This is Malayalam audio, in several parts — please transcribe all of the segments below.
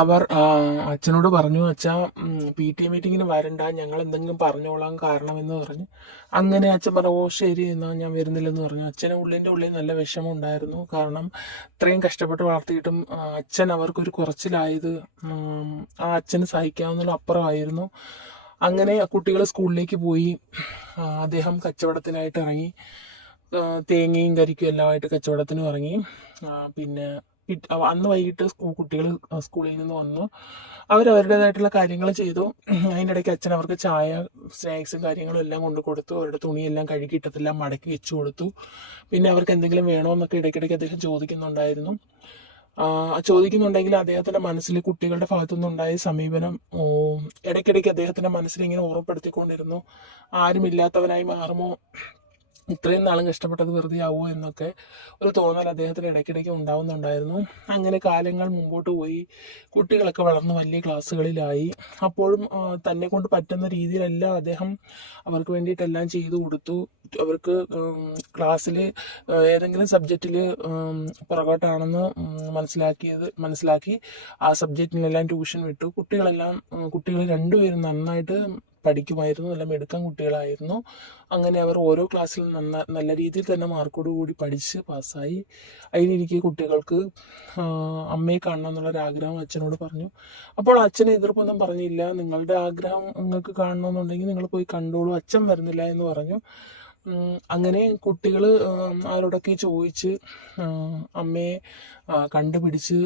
അവർ അച്ഛനോട് പറഞ്ഞു, അച്ഛാ PTA മീറ്റിങ്ങിന് വരണ്ട, ഞങ്ങൾ എന്തെങ്കിലും പറഞ്ഞോളാം കാരണമെന്ന് പറഞ്ഞു. അങ്ങനെ അച്ഛൻ പറഞ്ഞു, ഓ ശരി എന്നാ ഞാൻ വരുന്നില്ലെന്ന് പറഞ്ഞു. അച്ഛന് ഉള്ളിൽ നല്ല വിഷമം ഉണ്ടായിരുന്നു. കാരണം ഇത്രയും കഷ്ടപ്പെട്ട് വളർത്തിയിട്ടും അച്ഛൻ അവർക്കൊരു കുറച്ചിലായത് ആ അച്ഛന് സഹിക്കാവുന്നതിലും അപ്പുറമായിരുന്നു. അങ്ങനെ കുട്ടികൾ സ്കൂളിലേക്ക് പോയി. അദ്ദേഹം കച്ചവടത്തിനായിട്ട് ഇറങ്ങി. തേങ്ങയും കരിക്കും എല്ലാമായിട്ട് കച്ചവടത്തിന് ഇറങ്ങി. പിന്നെ അന്ന് വൈകിട്ട് കുട്ടികൾ സ്കൂളിൽ നിന്ന് വന്നു. അവരവരുടേതായിട്ടുള്ള കാര്യങ്ങൾ ചെയ്തു. അതിനിടയ്ക്ക് അച്ഛൻ അവർക്ക് ചായ, സ്നാക്സും കാര്യങ്ങളും എല്ലാം കൊണ്ട് കൊടുത്തു. അവരുടെ തുണിയെല്ലാം കഴുകിയിട്ടതെല്ലാം മടക്കി വെച്ചു കൊടുത്തു. പിന്നെ അവർക്ക് എന്തെങ്കിലും വേണോന്നൊക്കെ ഇടയ്ക്കിടയ്ക്ക് അദ്ദേഹം ചോദിക്കുന്നുണ്ടായിരുന്നു. ചോദിക്കുന്നുണ്ടെങ്കിൽ അദ്ദേഹത്തിന്റെ മനസ്സിൽ കുട്ടികളുടെ ഭാഗത്തുനിന്നുണ്ടായ സമീപനം ഇടയ്ക്കിടയ്ക്ക് അദ്ദേഹത്തിന്റെ മനസ്സിൽ ഇങ്ങനെ ഓർമ്മപ്പെടുത്തിക്കൊണ്ടിരുന്നു. ആരുമില്ലാത്തവനായി മാറുമോ, ഇത്രയും നാളും കഷ്ടപ്പെട്ടത് വെറുതെ ആവുമോ എന്നൊക്കെ ഒരു തോന്നൽ അദ്ദേഹത്തിന് ഇടയ്ക്കിടയ്ക്ക് ഉണ്ടാവുന്നുണ്ടായിരുന്നു. അങ്ങനെ കാലങ്ങൾ മുമ്പോട്ട് പോയി. കുട്ടികളൊക്കെ വളർന്ന് വലിയ ക്ലാസ്സുകളിലായി. അപ്പോഴും തന്നെ കൊണ്ട് പറ്റുന്ന രീതിയിലെല്ലാം അദ്ദേഹം അവർക്ക് വേണ്ടിയിട്ടെല്ലാം ചെയ്തു കൊടുത്തു. അവർക്ക് ക്ലാസ്സിൽ ഏതെങ്കിലും സബ്ജക്റ്റിൽ പുറകോട്ടാണെന്ന് മനസ്സിലാക്കി ആ സബ്ജക്റ്റിനെല്ലാം ട്യൂഷൻ വിട്ടു. കുട്ടികൾ രണ്ടുപേരും നന്നായിട്ട് പഠിക്കുമായിരുന്നു. നല്ല മിടുക്കൻ കുട്ടികളായിരുന്നു. അങ്ങനെ അവർ ഓരോ ക്ലാസ്സിലും നല്ല രീതിയിൽ തന്നെ മാർക്കോടുകൂടി പഠിച്ച് പാസ്സായി. അതിലിരിക്കെ കുട്ടികൾക്ക് അമ്മയെ കാണണം എന്നുള്ളൊരാഗ്രഹം അച്ഛനോട് പറഞ്ഞു. അപ്പോൾ അച്ഛൻ എതിർപ്പൊന്നും പറഞ്ഞില്ല. നിങ്ങളുടെ ആഗ്രഹം നിങ്ങൾക്ക് കാണണമെന്നുണ്ടെങ്കിൽ നിങ്ങൾ പോയി കണ്ടോളൂ, അച്ഛൻ വരുന്നില്ല എന്ന് പറഞ്ഞു. അങ്ങനെ കുട്ടികൾ അവരോടൊക്കെ ചോദിച്ച് അമ്മയെ കണ്ടുപിടിച്ച്.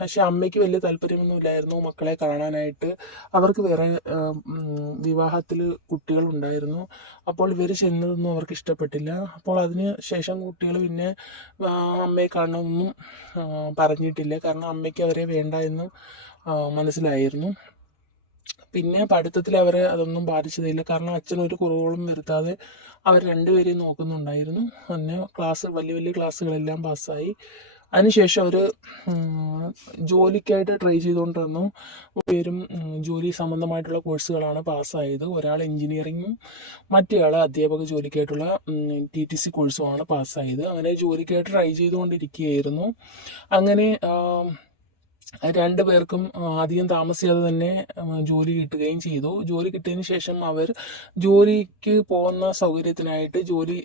പക്ഷെ അമ്മയ്ക്ക് വലിയ താല്പര്യമൊന്നുമില്ലായിരുന്നു മക്കളെ കാണാനായിട്ട്. അവർക്ക് വേറെ വിവാഹത്തിൽ കുട്ടികളുണ്ടായിരുന്നു. അപ്പോൾ ഇവർ ചെന്നതൊന്നും അവർക്ക് ഇഷ്ടപ്പെട്ടില്ല. അപ്പോൾ അതിന് ശേഷം കുട്ടികൾ പിന്നെ അമ്മയെ കാണണമെന്നും പറഞ്ഞിട്ടില്ല. കാരണം അമ്മയ്ക്ക് അവരെ വേണ്ട എന്ന് മനസ്സിലായിരുന്നു. പിന്നെ പഠിത്തത്തിൽ അവരെ അതൊന്നും ബാധിച്ചതില്ല. കാരണം അച്ഛൻ ഒരു കുറവുകളും വരുത്താതെ അവർ രണ്ടുപേരെയും നോക്കുന്നുണ്ടായിരുന്നു. പിന്നെ വലിയ വലിയ ക്ലാസ്സുകളെല്ലാം പാസ്സായി. അതിനുശേഷം അവർ ജോലിക്കായിട്ട് ട്രൈ ചെയ്തുകൊണ്ടിരുന്നു. പേരും ജോലി സംബന്ധമായിട്ടുള്ള കോഴ്സുകളാണ് പാസ്സായത്. ഒരാൾ എഞ്ചിനീയറിങ്ങും മറ്റേയാൾ അധ്യാപക ജോലിക്കായിട്ടുള്ള TTC കോഴ്സുമാണ് പാസ്സായത്. അങ്ങനെ ജോലിക്കായിട്ട് ട്രൈ ചെയ്തുകൊണ്ടിരിക്കുകയായിരുന്നു. അങ്ങനെ രണ്ടു പേർക്കും അധികം താമസിയാതെ തന്നെ ജോലി കിട്ടുകയും ചെയ്തു. ജോലി കിട്ടിയതിന് ശേഷം അവർ ജോലിക്ക് പോകുന്ന സൗകര്യത്തിനായിട്ട് ജോലി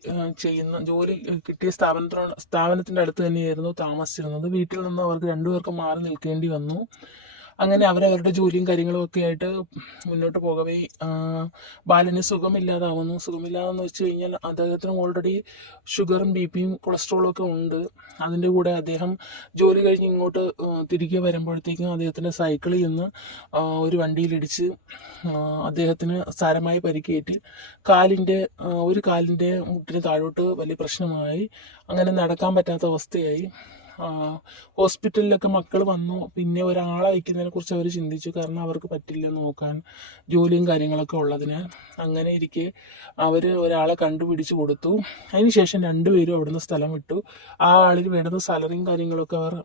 കിട്ടിയ സ്ഥാപനത്തിന്റെ അടുത്ത് തന്നെയായിരുന്നു താമസിച്ചിരുന്നത്. വീട്ടിൽ നിന്ന് അവർക്ക് രണ്ടുപേർക്കും മാറി നിൽക്കേണ്ടി വന്നു. അങ്ങനെ അവരവരുടെ ജോലിയും കാര്യങ്ങളും ഒക്കെ ആയിട്ട് മുന്നോട്ട് പോകവേ ബാലന് സുഖമില്ലാതെന്ന് വെച്ച് കഴിഞ്ഞാൽ അദ്ദേഹത്തിന് ഓൾറെഡി ഷുഗറും BP കൊളസ്ട്രോളും ഒക്കെ ഉണ്ട്. അതിൻ്റെ കൂടെ അദ്ദേഹം ജോലി കഴിഞ്ഞ് ഇങ്ങോട്ട് തിരികെ വരുമ്പോഴത്തേക്കും അദ്ദേഹത്തിന് സൈക്കിളിൽ നിന്ന് ഒരു വണ്ടിയിലിടിച്ച് അദ്ദേഹത്തിന് സാരമായി പരിക്കേറ്റ് ഒരു കാലിൻ്റെ മുട്ടിന് താഴോട്ട് വലിയ പ്രശ്നമായി. അങ്ങനെ നടക്കാൻ പറ്റാത്ത അവസ്ഥയായി. ഹോസ്പിറ്റലിലൊക്കെ മക്കൾ വന്നു. പിന്നെ ഒരാളെ അയക്കുന്നതിനെ കുറിച്ച് അവർ ചിന്തിച്ചു. കാരണം അവർക്ക് പറ്റില്ല നോക്കാൻ, ജോലിയും കാര്യങ്ങളൊക്കെ ഉള്ളതിനാൽ. അങ്ങനെ ഇരിക്കെ അവർ ഒരാളെ കണ്ടുപിടിച്ച് കൊടുത്തു. അതിനുശേഷം രണ്ടുപേരും അവിടുന്ന് സ്ഥലം വിട്ടു. ആ ആളിന് വേണ്ടുന്ന സാലറിയും കാര്യങ്ങളൊക്കെ അവർ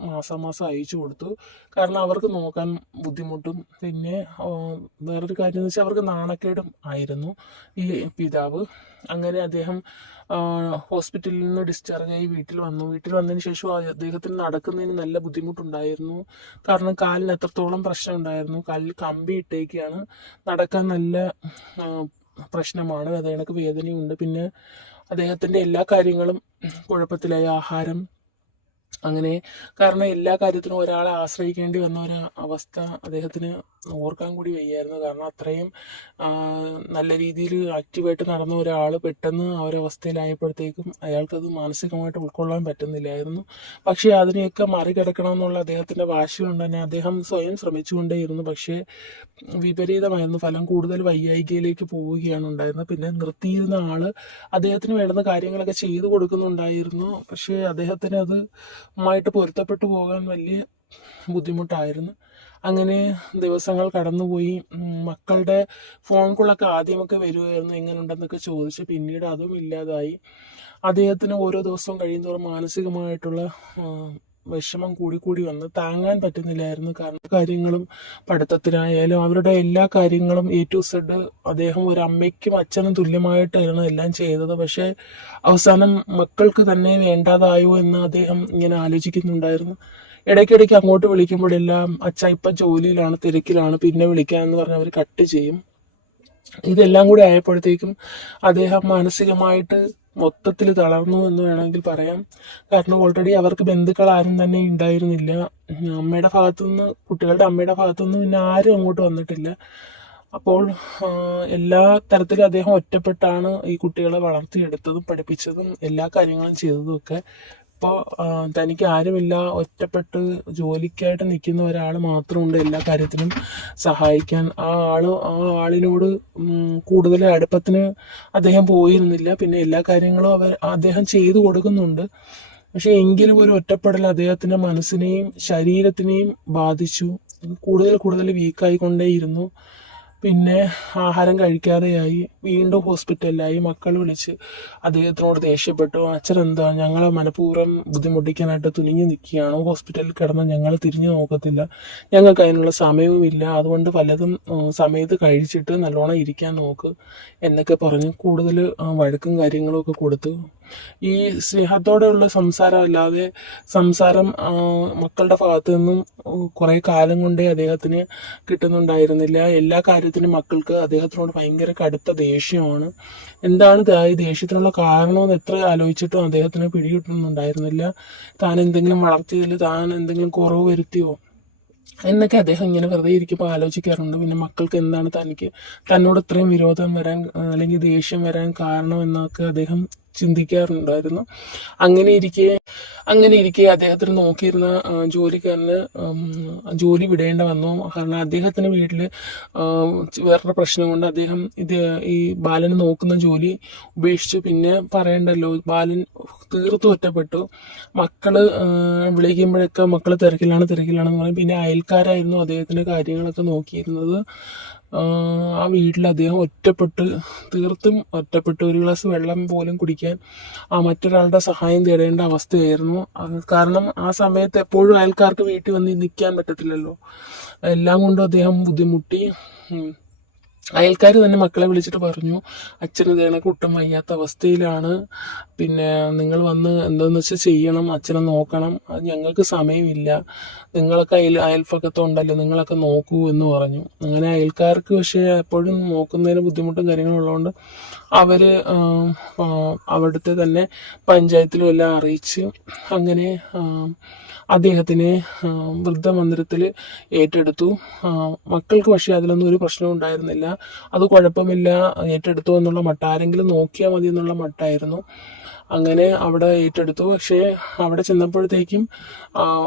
മാസം അയച്ചു കൊടുത്തു. കാരണം അവർക്ക് നോക്കാൻ ബുദ്ധിമുട്ടും. പിന്നെ വേറൊരു കാര്യം എന്ന് വെച്ചാൽ അവർക്ക് നാണക്കേടും ആയിരുന്നു ഈ പിതാവ്. അങ്ങനെ അദ്ദേഹം ഹോസ്പിറ്റലിൽ നിന്ന് ഡിസ്ചാർജ് ആയി വീട്ടിൽ വന്നതിന് ശേഷം അദ്ദേഹത്തിന് നടക്കുന്നതിന് നല്ല ബുദ്ധിമുട്ടുണ്ടായിരുന്നു. കാരണം കാലിന് എത്രത്തോളം പ്രശ്നം ഉണ്ടായിരുന്നു. കാലിൽ കമ്പി ഇട്ടേക്കാണ്. നടക്കാൻ നല്ല പ്രശ്നമാണ്. അത് കണക്ക് വേദനയുണ്ട്. പിന്നെ അദ്ദേഹത്തിന്റെ എല്ലാ കാര്യങ്ങളും കുഴപ്പത്തിലായി. ആഹാരം, അങ്ങനെ കാരണം എല്ലാ കാര്യത്തിനും ഒരാളെ ആശ്രയിക്കേണ്ടി വന്ന ഒരു അവസ്ഥ അദ്ദേഹത്തിന് ഓർക്കാൻ കൂടി വയ്യായിരുന്നു. കാരണം അത്രയും നല്ല രീതിയിൽ ആക്റ്റീവായിട്ട് നടന്ന ഒരാൾ പെട്ടെന്ന് ആ ഒരവസ്ഥയിലായപ്പോഴത്തേക്കും അയാൾക്കത് മാനസികമായിട്ട് ഉൾക്കൊള്ളാൻ പറ്റുന്നില്ലായിരുന്നു. പക്ഷേ അതിനെയൊക്കെ മറികടക്കണം എന്നുള്ള അദ്ദേഹത്തിൻ്റെ വാശി കൊണ്ട് തന്നെ അദ്ദേഹം സ്വയം ശ്രമിച്ചുകൊണ്ടേയിരുന്നു. പക്ഷേ വിപരീതമായിരുന്നു ഫലം. കൂടുതൽ വൈകായികയിലേക്ക് പോവുകയാണ് ഉണ്ടായിരുന്നത്. പിന്നെ നിർത്തിയിരുന്ന ആള് അദ്ദേഹത്തിന് വേണ്ടുന്ന കാര്യങ്ങളൊക്കെ ചെയ്തു കൊടുക്കുന്നുണ്ടായിരുന്നു. പക്ഷേ അദ്ദേഹത്തിന് അത് മായിട്ട് പൊരുത്തപ്പെട്ടു പോകാൻ വലിയ ബുദ്ധിമുട്ടായിരുന്നു. അങ്ങനെ ദിവസങ്ങൾ കടന്നുപോയി. മക്കളുടെ ഫോൺ കോളൊക്കെ ആദ്യമൊക്കെ വരുമായിരുന്നു, എങ്ങനെയുണ്ടെന്നൊക്കെ ചോദിച്ച്. പിന്നീട് അതും ഇല്ലാതായി. അദ്ദേഹത്തിന് ഓരോ ദിവസവും കഴിയുന്തോറും മാനസികമായിട്ടുള്ള വിഷമം കൂടി വന്ന് താങ്ങാൻ പറ്റുന്നില്ലായിരുന്നു. കാരണം കാര്യങ്ങളും പഠിത്തത്തിനായാലും അവരുടെ എല്ലാ കാര്യങ്ങളും A to Z അദ്ദേഹം ഒരു അമ്മയ്ക്കും അച്ഛനും തുല്യമായിട്ടായിരുന്നു എല്ലാം ചെയ്തത്. പക്ഷേ അവസാനം മക്കൾക്ക് തന്നെ വേണ്ടാതായോ എന്ന് അദ്ദേഹം ഇങ്ങനെ ആലോചിക്കുന്നുണ്ടായിരുന്നു. ഇടയ്ക്കിടയ്ക്ക് അങ്ങോട്ട് വിളിക്കുമ്പോഴെല്ലാം അച്ഛ ഇപ്പം ജോലിയിലാണ്, തിരക്കിലാണ്, പിന്നെ വിളിക്കാമെന്ന് പറഞ്ഞ് അവർ കട്ട് ചെയ്യും. ഇതെല്ലാം കൂടി ആയപ്പോഴത്തേക്കും അദ്ദേഹം മാനസികമായിട്ട് മൊത്തത്തിൽ തളർന്നു എന്ന് വേണമെങ്കിൽ പറയാം. കാരണം ഓൾറെഡി അവർക്ക് ബന്ധുക്കൾ ആരും തന്നെ ഉണ്ടായിരുന്നില്ല. അമ്മയുടെ ഭാഗത്തുനിന്ന്, കുട്ടികളുടെ അമ്മയുടെ ഭാഗത്തുനിന്ന് പിന്നെ ആരും അങ്ങോട്ട് വന്നിട്ടില്ല. അപ്പോൾ എല്ലാ തരത്തിലും അദ്ദേഹം ഒറ്റപ്പെട്ടാണ് ഈ കുട്ടികളെ വളർത്തിയെടുത്തതും പഠിപ്പിച്ചതും എല്ലാ കാര്യങ്ങളും ചെയ്തതും ഒക്കെ. ഇപ്പോൾ തനിക്ക് ആരുമില്ല, ഒറ്റപ്പെട്ട് ജോലിക്കായിട്ട് നിൽക്കുന്ന ഒരാൾ മാത്രമുണ്ട് എല്ലാ കാര്യത്തിനും സഹായിക്കാൻ. ആ ആളിനോട് കൂടുതൽ അടുപ്പത്തിന് അദ്ദേഹം പോയിരുന്നില്ല. പിന്നെ എല്ലാ കാര്യങ്ങളും അദ്ദേഹം ചെയ്തു കൊടുക്കുന്നുണ്ട്. പക്ഷെ എങ്കിലും ഒരു ഒറ്റപ്പെടൽ അദ്ദേഹത്തിന്റെ മനസ്സിനെയും ശരീരത്തിനെയും ബാധിച്ചു. കൂടുതൽ കൂടുതൽ വീക്കായിക്കൊണ്ടേയിരുന്നു. പിന്നെ ആഹാരം കഴിക്കാതെയായി, വീണ്ടും ഹോസ്പിറ്റലിലായി. മക്കൾ വിളിച്ച് അദ്ദേഹത്തിനോട് ദേഷ്യപ്പെട്ടു. അച്ഛനെന്താ ഞങ്ങളെ മനഃപൂർവ്വം ബുദ്ധിമുട്ടിക്കാനായിട്ട് തുനിഞ്ഞു നിൽക്കുകയാണോ? ഹോസ്പിറ്റലിൽ കിടന്ന് ഞങ്ങൾ തിരിഞ്ഞു നോക്കത്തില്ല, ഞങ്ങൾക്ക് അതിനുള്ള സമയവുമില്ല, അതുകൊണ്ട് വല്ലതും സമയത്ത് കഴിച്ചിട്ട് നല്ലോണം ഇരിക്കാൻ നോക്ക് എന്നൊക്കെ പറഞ്ഞ് കൂടുതൽ വഴക്കും കാര്യങ്ങളും ഒക്കെ കൊടുത്തു. ഈ സ്നേഹത്തോടെയുള്ള സംസാരം അല്ലാതെ സംസാരം മക്കളുടെ ഭാഗത്തു നിന്നും കുറെ കാലം കൊണ്ടേ അദ്ദേഹത്തിന് കിട്ടുന്നുണ്ടായിരുന്നില്ല. എല്ലാ കാര്യത്തിനും മക്കൾക്ക് അദ്ദേഹത്തിനോട് ഭയങ്കര കടുത്ത ദേഷ്യമാണ്. എന്താണ് ഈ ദേഷ്യത്തിനുള്ള കാരണമെന്ന് എത്ര ആലോചിച്ചിട്ടും അദ്ദേഹത്തിന് പിടികിട്ടുന്നുണ്ടായിരുന്നില്ല. താൻ എന്തെങ്കിലും വളർത്തിയതിൽ താൻ എന്തെങ്കിലും കുറവ് വരുത്തിയോ എന്നൊക്കെ അദ്ദേഹം ഇങ്ങനെ വെറുതെ ഇരിക്കുമ്പോൾ ആലോചിക്കാറുണ്ട്. പിന്നെ മക്കൾക്ക് എന്താണ് തന്നോട് ഇത്രയും വിരോധം വരാൻ അല്ലെങ്കിൽ ദേഷ്യം വരാൻ കാരണം എന്നൊക്കെ അദ്ദേഹം ചിന്തിക്കാറുണ്ടായിരുന്നു. അങ്ങനെ ഇരിക്കെ അദ്ദേഹത്തിന് നോക്കിയിരുന്ന ജോലിക്കാരന് ജോലി വിടേണ്ട വന്നു. കാരണം അദ്ദേഹത്തിന് വീട്ടിൽ വേറൊരു പ്രശ്നം കൊണ്ട് അദ്ദേഹം ഈ ബാലന് നോക്കുന്ന ജോലി ഉപേക്ഷിച്ചു. പിന്നെ പറയണ്ടല്ലോ, ബാലൻ തീർത്തും ഒറ്റപ്പെട്ടു. മക്കള് വിളിക്കുമ്പോഴൊക്കെ മക്കള് തിരക്കിലാണെന്ന് പറയും. പിന്നെ അയൽക്കാരായിരുന്നു അദ്ദേഹത്തിന്റെ കാര്യങ്ങളൊക്കെ നോക്കിയിരുന്നത്. ആ വീട്ടിൽ അദ്ദേഹം തീർത്തും ഒറ്റപ്പെട്ട് ഒരു ഗ്ലാസ് വെള്ളം പോലും കുടിക്കാൻ മറ്റൊരാളുടെ സഹായം തേടേണ്ട അവസ്ഥയായിരുന്നു. കാരണം ആ സമയത്ത് എപ്പോഴും അയൽക്കാർക്ക് വീട്ടിൽ വന്ന് നിൽക്കാൻ പറ്റത്തില്ലല്ലോ. എല്ലാം കൊണ്ടും അദ്ദേഹം ബുദ്ധിമുട്ടി. അയൽക്കാർ തന്നെ മക്കളെ വിളിച്ചിട്ട് പറഞ്ഞു, അച്ഛന് ഇതേണക്ക് ഒട്ടും വയ്യാത്ത അവസ്ഥയിലാണ്, പിന്നെ നിങ്ങൾ വന്ന് എന്താണെന്ന് വെച്ചാൽ ചെയ്യണം, അച്ഛനെ നോക്കണം, അത് ഞങ്ങൾക്ക് സമയമില്ല, നിങ്ങളൊക്കെ അയൽപ്പക്കത്തുണ്ടല്ലോ, നിങ്ങളൊക്കെ നോക്കൂ എന്ന് പറഞ്ഞു. അങ്ങനെ അയൽക്കാർക്ക് പക്ഷേ എപ്പോഴും നോക്കുന്നതിന് ബുദ്ധിമുട്ടും കാര്യങ്ങളും ഉള്ളതുകൊണ്ട് അവര് അവിടുത്തെ തന്നെ പഞ്ചായത്തിലും എല്ലാം അറിയിച്ച് അങ്ങനെ അദ്ദേഹത്തിനെ വൃദ്ധമന്ദിരത്തിൽ ഏറ്റെടുത്തു. മക്കൾക്ക് പക്ഷേ അതിലൊന്നും ഒരു പ്രശ്നവും ഉണ്ടായിരുന്നില്ല. അത് കുഴപ്പമില്ല, ഏറ്റെടുത്തു എന്നുള്ള മട്ട, ആരെങ്കിലും നോക്കിയാൽ മതി എന്നുള്ള മട്ടായിരുന്നു. അങ്ങനെ അവിടെ ഏറ്റെടുത്തു. പക്ഷേ അവിടെ ചെന്നപ്പോഴത്തേക്കും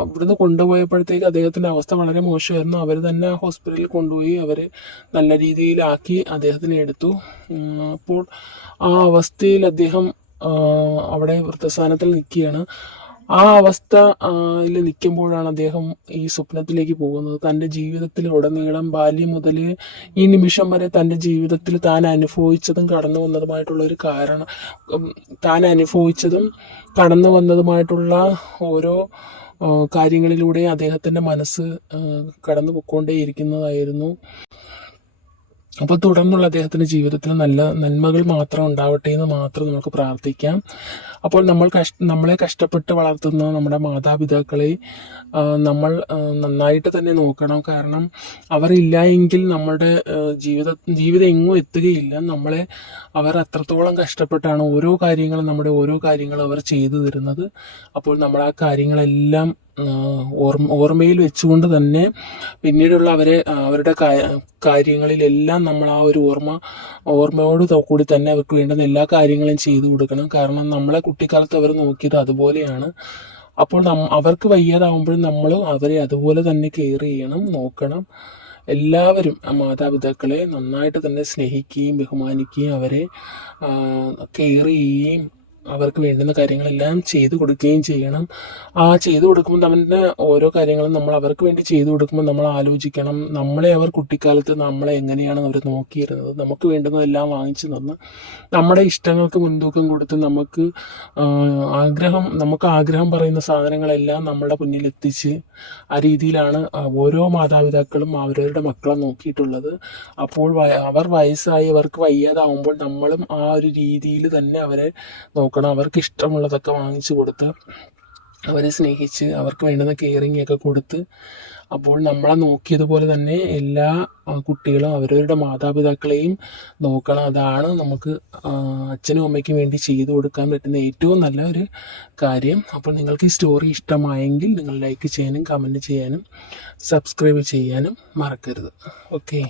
ഇവിടുന്ന് കൊണ്ടുപോയപ്പോഴത്തേക്ക് അദ്ദേഹത്തിന്റെ അവസ്ഥ വളരെ മോശമായിരുന്നു. അവർ തന്നെ ഹോസ്പിറ്റലിൽ കൊണ്ടുപോയി അവർ നല്ല രീതിയിലാക്കി അദ്ദേഹത്തിനെ എടുത്തു. അപ്പോൾ ആ അവസ്ഥയിൽ അദ്ദേഹം അവിടെ വൃദ്ധസ്ഥാനത്തിൽ നിൽക്കുകയാണ്. ആ അവസ്ഥയിൽ നിൽക്കുമ്പോഴാണ് അദ്ദേഹം ഈ സ്വപ്നത്തിലേക്ക് പോകുന്നത്. തൻ്റെ ജീവിതത്തിൽ ഉടനീളം ബാല്യം മുതൽ ഈ നിമിഷം വരെ തൻ്റെ ജീവിതത്തിൽ താൻ അനുഭവിച്ചതും കടന്നു വന്നതുമായിട്ടുള്ള ഒരു കാരണം, താൻ അനുഭവിച്ചതും കടന്നു വന്നതുമായിട്ടുള്ള ഓരോ കാര്യങ്ങളിലൂടെ അദ്ദേഹത്തിൻ്റെ മനസ്സ് കടന്നു പൊയ്ക്കൊണ്ടേയിരിക്കുന്നതായിരുന്നു. അപ്പോൾ തുടർന്നുള്ള അദ്ദേഹത്തിന്റെ ജീവിതത്തിൽ നല്ല നന്മകൾ മാത്രം ഉണ്ടാവട്ടെ എന്ന് മാത്രം നമുക്ക് പ്രാർത്ഥിക്കാം. അപ്പോൾ നമ്മളെ കഷ്ടപ്പെട്ട് വളർത്തുന്ന നമ്മുടെ മാതാപിതാക്കളെ നമ്മൾ നന്നായിട്ട് തന്നെ നോക്കണം. കാരണം അവരില്ല എങ്കിൽ നമ്മുടെ ജീവിതം എങ്ങും എത്തുകയില്ല. അവർ അത്രത്തോളം കഷ്ടപ്പെട്ടാണ് ഓരോ കാര്യങ്ങളും അവർ ചെയ്തു തരുന്നത്. അപ്പോൾ നമ്മൾ ആ കാര്യങ്ങളെല്ലാം ഓർമ്മയിൽ വെച്ചുകൊണ്ട് തന്നെ പിന്നീടുള്ള അവരുടെ കാര്യങ്ങളിലെല്ലാം നമ്മൾ ആ ഒരു ഓർമ്മയോട് കൂടി തന്നെ അവർക്ക് വേണ്ടുന്ന എല്ലാ കാര്യങ്ങളും ചെയ്തു കൊടുക്കണം. കാരണം നമ്മളെ കുട്ടിക്കാലത്ത് അവർ നോക്കിയത് അതുപോലെയാണ്. അപ്പോൾ അവർക്ക് വയ്യാതാവുമ്പോഴും നമ്മൾ അവരെ അതുപോലെ തന്നെ കെയർ ചെയ്യണം, നോക്കണം. എല്ലാവരും മാതാപിതാക്കളെ നന്നായിട്ട് തന്നെ സ്നേഹിക്കുകയും ബഹുമാനിക്കുകയും അവരെ കെയർ ചെയ്യുകയും അവർക്ക് വേണ്ടുന്ന കാര്യങ്ങളെല്ലാം ചെയ്തു കൊടുക്കുകയും ചെയ്യണം. ചെയ്തു കൊടുക്കുമ്പോൾ നമ്മുടെ ഓരോ കാര്യങ്ങളും നമ്മൾ അവർക്ക് വേണ്ടി ചെയ്തു കൊടുക്കുമ്പോൾ നമ്മൾ ആലോചിക്കണം, അവർ കുട്ടിക്കാലത്ത് നമ്മളെ എങ്ങനെയാണ് അവർ നോക്കിയിരുന്നത്. നമുക്ക് വേണ്ടുന്നതെല്ലാം വാങ്ങിച്ചു തന്ന് നമ്മുടെ ഇഷ്ടങ്ങൾക്ക് മുൻതൂക്കം കൊടുത്ത് നമുക്ക് ആഗ്രഹം പറയുന്ന സാധനങ്ങളെല്ലാം നമ്മുടെ മുന്നിൽ എത്തിച്ച് ആ രീതിയിലാണ് ഓരോ മാതാപിതാക്കളും അവരവരുടെ മക്കളെ നോക്കിയിട്ടുള്ളത്. അപ്പോൾ അവർ വയസ്സായി അവർക്ക് വയ്യാതാവുമ്പോൾ നമ്മളും ആ ഒരു രീതിയിൽ തന്നെ അവരെ നോക്കണം. അവർക്ക് ഇഷ്ടമുള്ളതൊക്കെ വാങ്ങിച്ചു കൊടുത്ത് അവരെ സ്നേഹിച്ച് അവർക്ക് വേണ്ടുന്ന കെയറിങ് ഒക്കെ കൊടുത്ത്, അപ്പോൾ നമ്മളെ നോക്കിയതുപോലെ തന്നെ എല്ലാ കുട്ടികളും അവരവരുടെ മാതാപിതാക്കളെയും നോക്കണം. അതാണ് നമുക്ക് അച്ഛനും അമ്മയ്ക്കും വേണ്ടി ചെയ്തു കൊടുക്കാൻ പറ്റുന്ന ഏറ്റവും നല്ല ഒരു കാര്യം. അപ്പോൾ നിങ്ങൾക്ക് ഈ സ്റ്റോറി ഇഷ്ടമായെങ്കിൽ നിങ്ങൾ ലൈക്ക് ചെയ്യാനും കമൻറ്റ് ചെയ്യാനും സബ്സ്ക്രൈബ് ചെയ്യാനും മറക്കരുത്. ഓക്കെ.